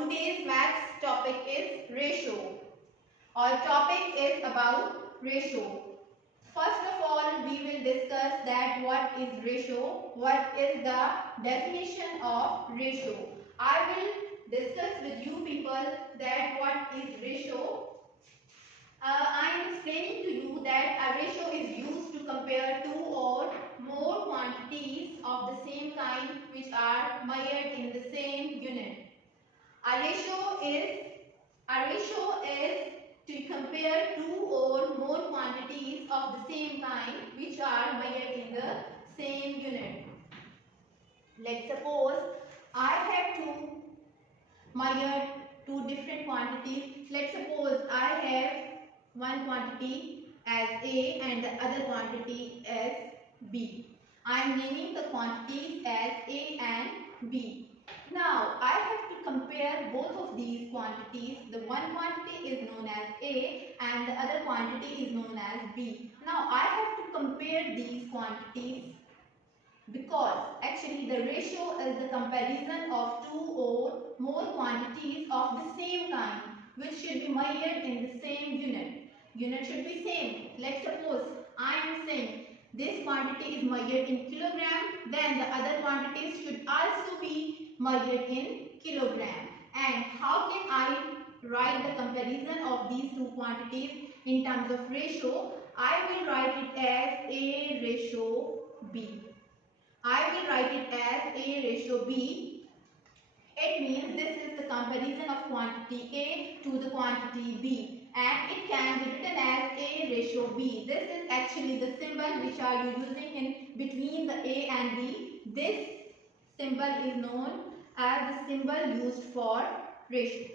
today's maths topic is ratio. Our topic is about ratio. First of all, we will discuss that what is ratio, what is the definition of ratio. I will discuss with you people that what is ratio. I am explaining to you that a ratio is used to compare two or more quantities of the same kind which are measured in the same unit. A ratio is to compare two or more quantities of the same kind which are measured in the same unit. Let's suppose I have to measure two different quantities. Let's suppose I have one quantity as A and the other quantity as B. I am naming the quantities as A and B. Now, I have to compare both of these quantities. The one quantity is known as A and the other quantity is known as B. Now, I have to compare these quantities because actually the ratio is the comparison of two or more quantities of the same kind which should be measured in the same unit. Unit should be same. Let's suppose I am saying this quantity is measured in kilogram, then the other quantities should also be measured in kilogram. And how can I write the comparison of these two quantities in terms of ratio? I will write it as A ratio B. I will write it as A ratio B. It means this is the comparison of quantity A to the quantity B, and it can be written as A ratio B. This is actually the symbol which are you using in between the A and B. This symbol is known as the symbol used for ratio.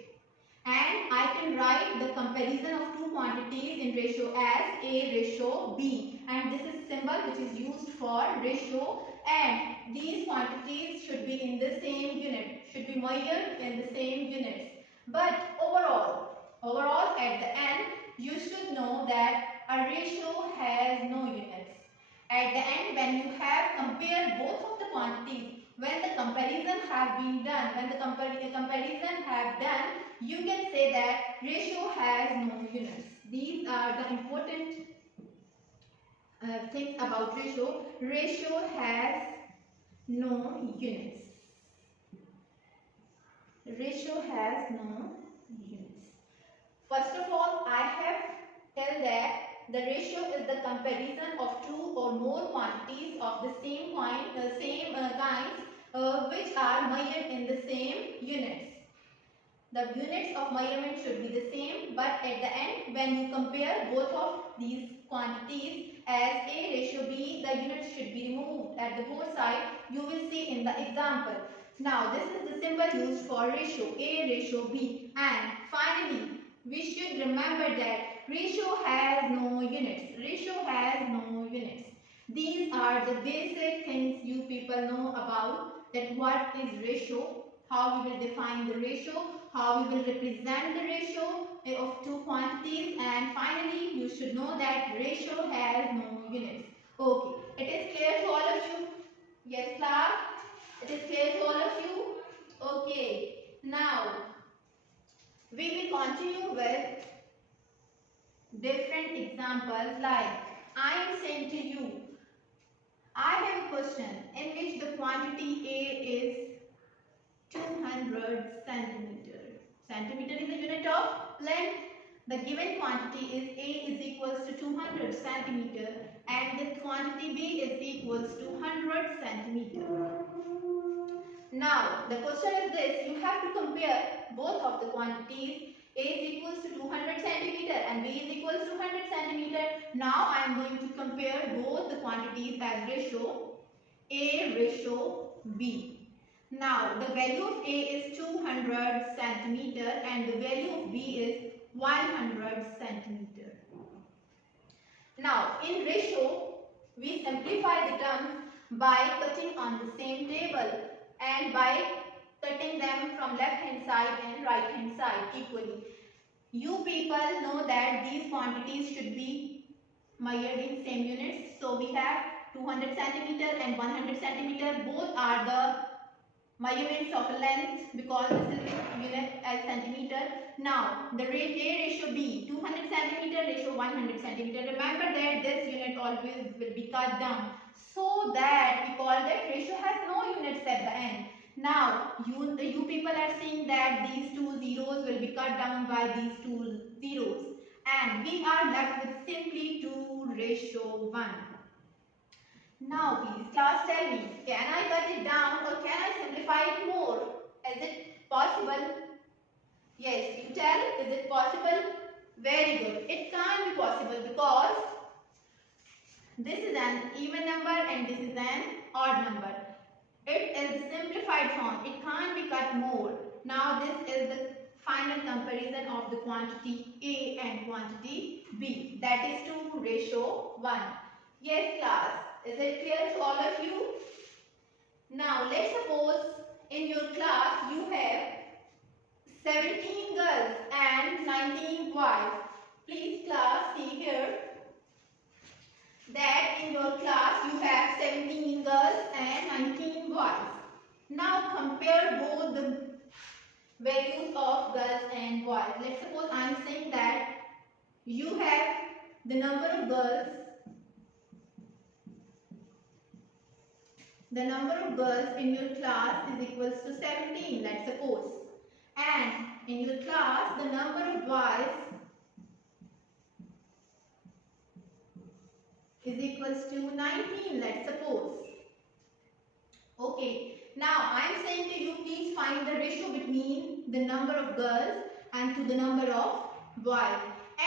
And I can write the comparison of two quantities in ratio as A ratio B, and this is symbol which is used for ratio, and these quantities should be in the same unit, should be measured in the same units. But overall at the end you should know that a ratio has no units. At the end, when you have compared both of the quantities, when the comparison have been done, when the comparison have done, you can say that ratio has no units. These are the important things about ratio. Ratio has no units. Ratio has no units. First of all, I have tell that the ratio is the comparison of two or more quantities of the same kinds which are measured in the same units. The units of measurement should be the same, but at the end, when you compare both of these quantities as A ratio B, the units should be removed at the both sides. You will see in the example. Now, this is the symbol used for ratio, A ratio B. And finally, we should remember that ratio has no units. Ratio has no units. These are the basic things you people know about, that what is ratio, how we will define the ratio, how we will represent the ratio of two quantities, and finally you should know that ratio has no units. Okay, it is clear to all of you? Yes, class? It is clear to all of you? Okay, now we will continue with different examples. Like I am saying to you, I have a question in which the quantity A is 200 centimeter. Centimeter is a unit of length. The given quantity is A is equals to 200 centimeter and the quantity B is equals to 100 centimeter. Now, the question is this, you have to compare both of the quantities. A is equals to 200 centimeter and B is equals to 100 centimeter. Now, I am going to compare both the quantities as ratio A ratio B. Now, the value of A is 200 centimeter and the value of B is 100 centimeter. Now, in ratio, we simplify the terms by cutting on the same table and by cutting them from left hand side and right hand side equally. You people know that these quantities should be measured in same units. So we have 200 centimeter and 100 centimeter. Both are the measurements of length because this is unit as centimeter. Now the A ratio B, 200 centimeter ratio 100 centimeter. Remember that this unit always will be cut down, so that we call that ratio has no units at the end. Now you people are seeing that these two zeros will be cut down by these two zeros, and we are left with simply 2:1. Now please class, tell me, can I cut it down or can I simplify it more? Is it possible? Yes, you tell, is it possible? Very good. It can't be possible because this is an even number and this is an odd number. It is simplified form. It can't be cut more. Now this is the final comparison of the quantity A and quantity B. That is 2:1. Yes class. Is it clear to all of you? Now let's suppose in your class you have 17 girls and 19 boys. Please class, see here that in your class you have 17 girls and 19 boys. Now compare both the values of girls and boys. Let's suppose I am saying that you have the number of girls. The number of girls in your class is equals to 17, let's suppose. And in your class, the number of boys is equals to 19, let's suppose. Okay, now I am saying to you, please find the ratio between the number of girls and to the number of boys.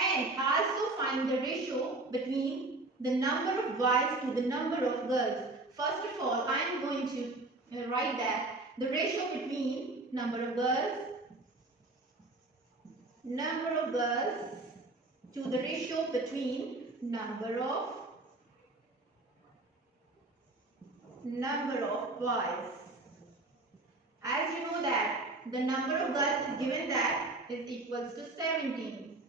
And also find the ratio between the number of boys to the number of girls. First of all, I am going to write that the ratio between number of girls to the ratio between number of boys. As you know that the number of girls is given that is equals to 17,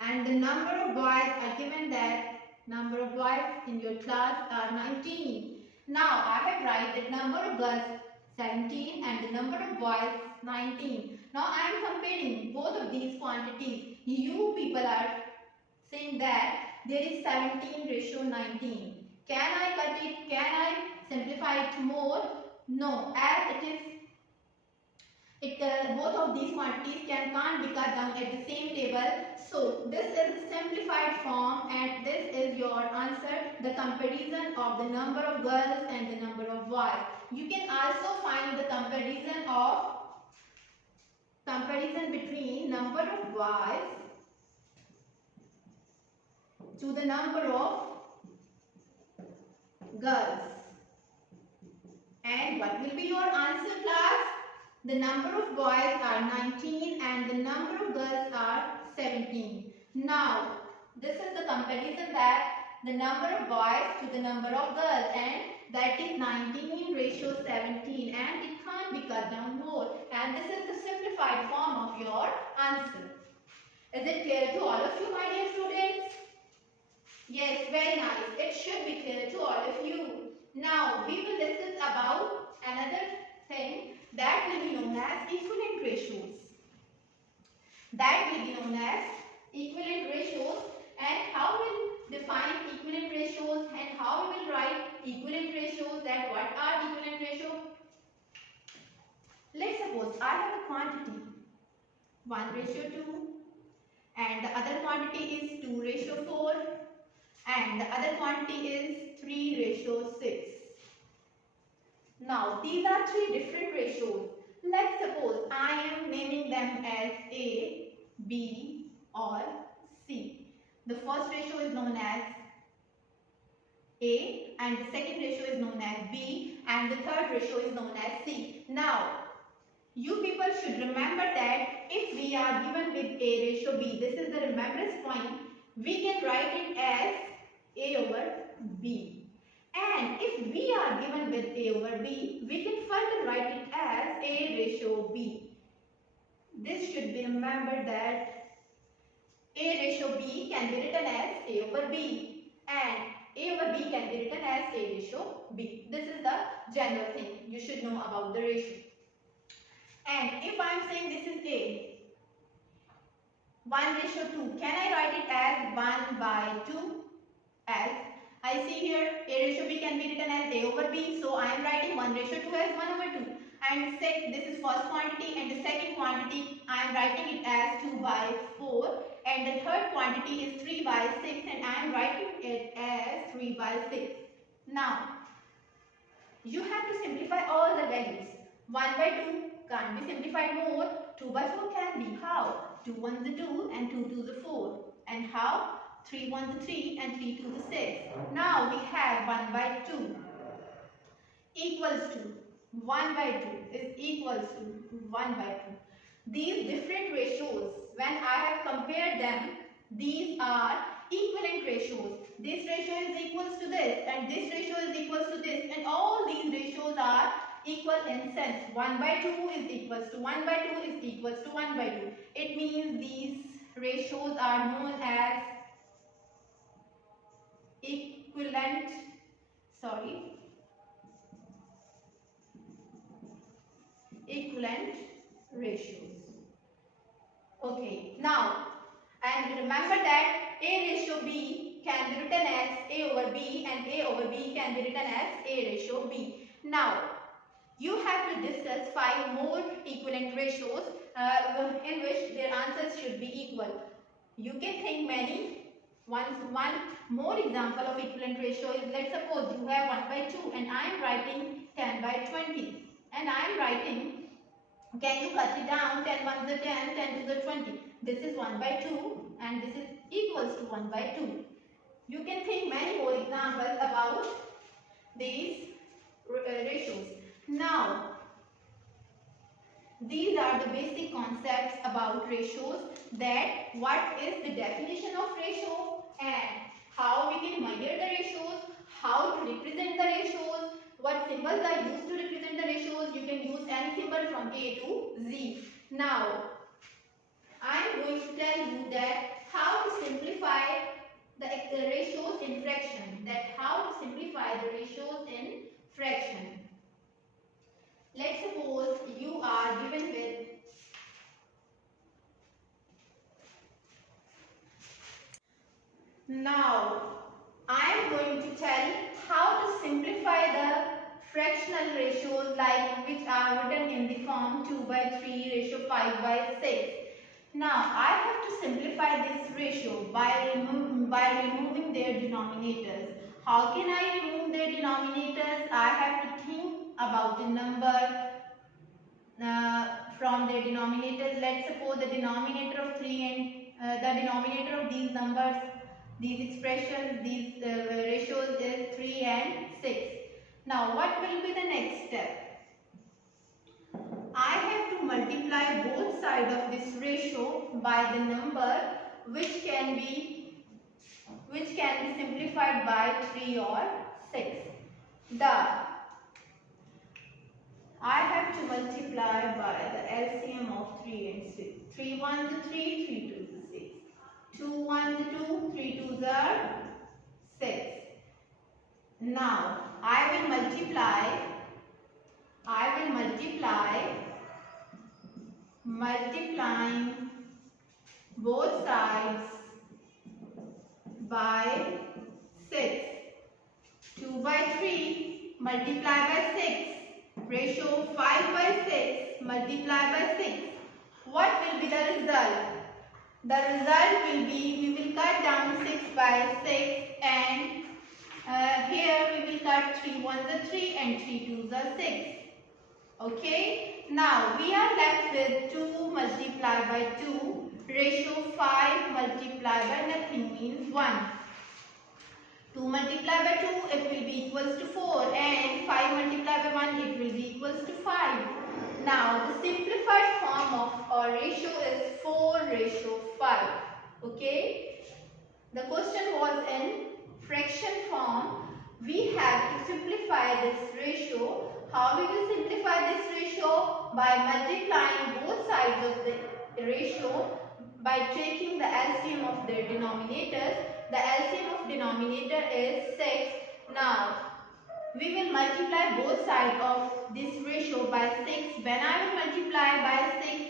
and the number of boys are given that number of boys in your class are 19. Now I have write that number of girls 17 and the number of boys 19. Now I am comparing both of these quantities. You people are saying that there is 17:19. Can I cut it? Can I simplify it more? No, as it is both of these quantities can't be cut down at the same table. So this is the simplified form and this is your answer, the comparison of the number of girls and the number of boys. You can also find the comparison between number of boys to the number of girls. And what will be your answer, class? The number of boys are 19 and the number of girls are 17. Now, this is the comparison that the number of boys to the number of girls, and that is 19:17, and it can't be cut down more. And this is the simplified form of your answer. Is it clear to all of you, my dear students? Yes, very nice. It should be clear to all of you. Now, we will discuss about another thing that will be known as equivalent ratios. That will be known as equivalent ratios, and how we will define equivalent ratios and how we will write equivalent ratios, that what are equivalent ratios. Let's suppose I have a quantity 1:2 and the other quantity is 2:4 and the other quantity is 3:6. Now these are three different ratios. Let's suppose I am naming them as A, B or C. The first ratio is known as A and the second ratio is known as B and the third ratio is known as C. Now you people should remember that if we are given with A:B, this is the remembrance point, we can write it as A/B. And if we are given with A/B, we can further write it as A:B. This should be remembered that A:B can be written as A/B and A/B can be written as A:B. This is the general thing you should know about the ratio. And if I am saying this is A 1:2. Can I write it as 1/2? As I see here, A/B can be written as A over B. So I am writing 1:2 as 1/2. And this is first quantity, and the second quantity I am writing it as 2/4. And the third quantity is 3/6, and I am writing it as 3/6. Now, you have to simplify all the values. 1/2 can't be simplified more. 2/4 can be. How? 2 ones are 2 and 2 twos are 4. And how? 3 ones are 3 and 3 twos are 6. Now we have 1/2 equals to 1/2 is equals to 1/2. These different ratios, when I have compared them, these are equivalent ratios. This ratio is equals to this, and this ratio is equals to this, and all these ratios are equal in sense. 1/2 is equals to 1/2 is equals to 1/2. It means these ratios are known as equivalent ratios. Okay, now, and remember that A/B can be written as A over B, and A over B can be written as A/B. Now, you have to discuss 5 more equivalent ratios in which their answers should be equal. You can think many. One more example of equivalent ratio is, let's suppose you have 1/2 and I am writing 10/20, and I am writing, can you cut it down? 10 ones are 10, 10 twos are 20. This is 1/2 and this is equals to 1/2. You can think many more examples about these ratios. Now, these are the basic concepts about ratios, that what is the definition of ratio and how we can measure the ratios, how to represent the ratios, what symbols are used to represent the ratios. You can use any symbol from A to Z. Now, I am going to tell you that how to simplify the ratios in fraction. Let's suppose you are given with Now, I am going to tell how to simplify the fractional ratios which are written in the form 2/3 ratio 5/6. Now, I have to simplify this ratio by removing their denominators. How can I remove their denominators? I have to think about the number from their denominators. Let's suppose the denominator of 3 and the denominator of these numbers, these expressions, these ratios is 3 and 6. Now, what will be the next step? I have to multiply both sides of this ratio by the number which can be simplified by 3 or 6. I have to multiply by the LCM of 3 and 6. 3 ones are 3, 3 twos are 6. 2 ones are 2, 3 twos are 6. Now, I will multiply multiplying both sides by 6. 2/3 multiplied by 6. Ratio 5/6 multiplied by 6. What will be the result? The result will be, we will cut down 6/6, and here we will cut 3 ones are 3 and 3 twos are 6. Okay. Now we are left with 2 multiplied by 2. Ratio 5 multiplied by nothing means 1. 2 multiplied by 2, it will be equals to 4, and 5 multiplied by 1, it will be equals to 5. Now, the simplified form of our ratio is 4/5. Okay? The question was in fraction form. We have to simplify this ratio. How we will simplify this ratio? By multiplying both sides of the ratio by taking the LCM of their denominators. The LCM of denominator is 6. Now, we will multiply both sides of this ratio by 6. When I will multiply by 6,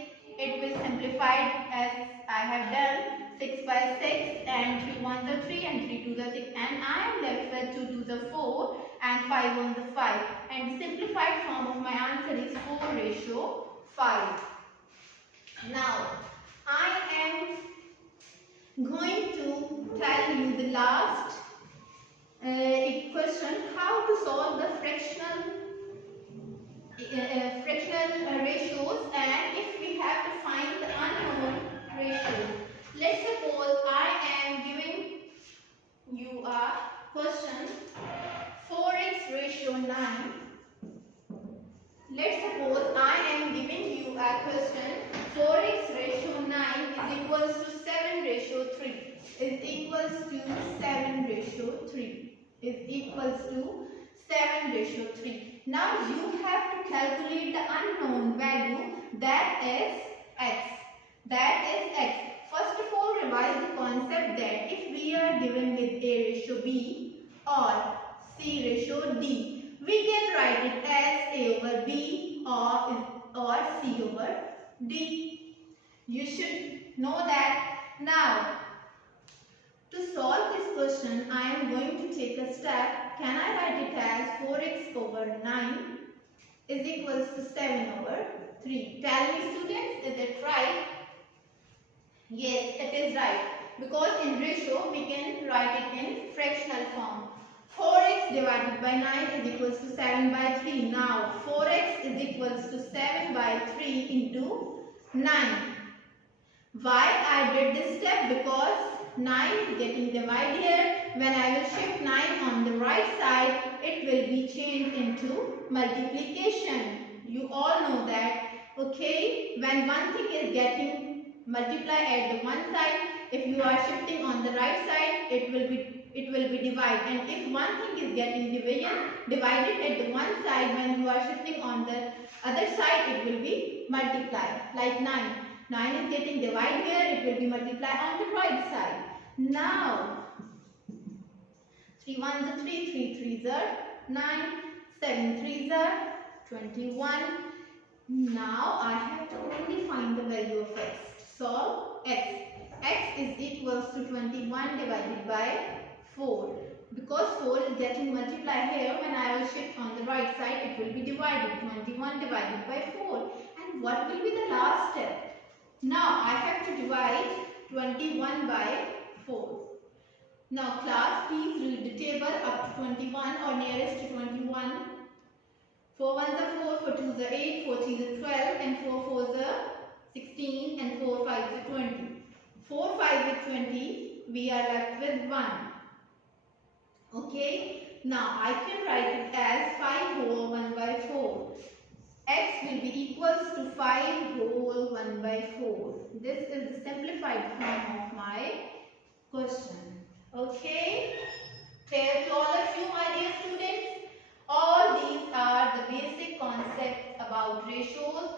it will simplify as I have done 6 by 6 and 3 ones are 3 and 3 twos are 6 and I am left with 2 twos are 4 and 5 ones are 5 and the simplified form of my answer is 4:5. Now I am going to tell you the last question, how to solve the fractional ratios and if we have to find the unknown ratios. Let's suppose I am giving you a question 4x ratio 9. Let's suppose I am giving you a question 4x ratio 9 is equals to 7 ratio 3 is equals to 7 ratio 3 is equals to 7 ratio 3. Now you have to calculate the unknown value, that is x. That is x. First of all, revise the concept that if we are given with a ratio b or c ratio d, we can write it as a over b or c over d. You should know that. Now, to solve this question, I am going to take a step. Can I write it as 4x over 9 is equals to 7 over 3? Tell me students, is it right? Yes, it is right. Because in ratio, we can write it in fractional form. 4x divided by 9 is equals to 7 by 3. Now, 4x is equals to 7 by 3 into 9. Why I did this step? Because 9 is getting divided here. When I will shift 9 on the right side, it will be changed into multiplication. You all know that. Okay, when one thing is getting multiplied at the one side, if you are shifting on the right side, it will be divided. And if one thing is getting divided at the one side, when you are shifting on the other side, it will be multiplied. Like 9. 9 is getting divided here, it will be multiplied on the right side. Now, 3 ones are 3, 3 threes are 9, 7 threes are 21. Now, I have to only find the value of x. Solve x. X is equals to 21 divided by 4. Because 4 is getting multiplied here, when I will shift on the right side, it will be divided. 21 divided by 4. And what will be the last step? Now I have to divide 21 by 4. Now class, please read the table up to 21 or nearest to 21. 4 ones are 4, 4 twos are 8, 4 threes are 12 and 4 fours are 16 and 4 fives are 20. 4 5 is 20, we are left with 1. Okay, now I can write it as 5 whole 1 by 4. X will be equals to 5 whole 1 by 4. This is the simplified form of my question. Okay? Clear to all of you, my dear students? All these are the basic concepts about ratios.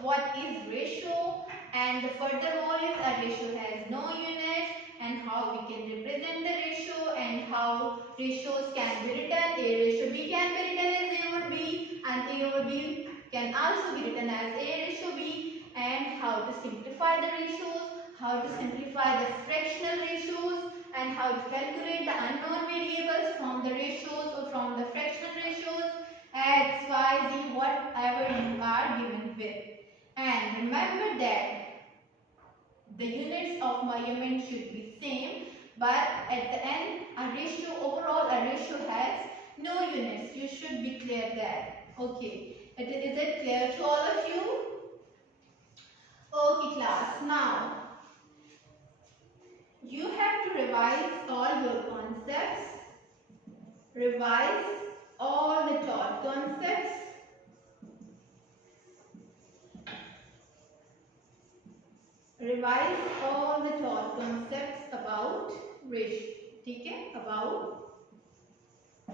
What is ratio? And furthermore is a ratio has no unit and how we can represent the ratio and how ratios can be written. A ratio B can be written as A over B and A over B can also be written as A ratio B, and how to simplify the ratios, how to simplify the fractional ratios, and how to calculate the unknown variables from the ratios or from the fractional ratios, x, y, z, whatever you are given with. And remember that the units of measurement should be same, but at the end overall a ratio has no units. You should be clear that. Okay. Is it clear to all of you? Okay class, now you have to revise all your concepts, revise all the taught concepts, revise all the taught concepts about ratio. Okay? About,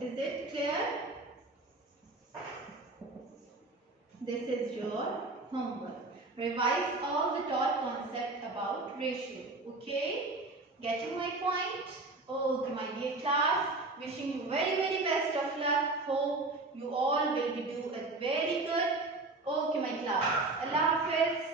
is it clear? This is your homework. Revise all the taught concepts about ratio. Okay? Getting my point? Okay, my dear class. Wishing you very best of luck. Hope you all will do it very good. Okay, my class. Allah Hafiz.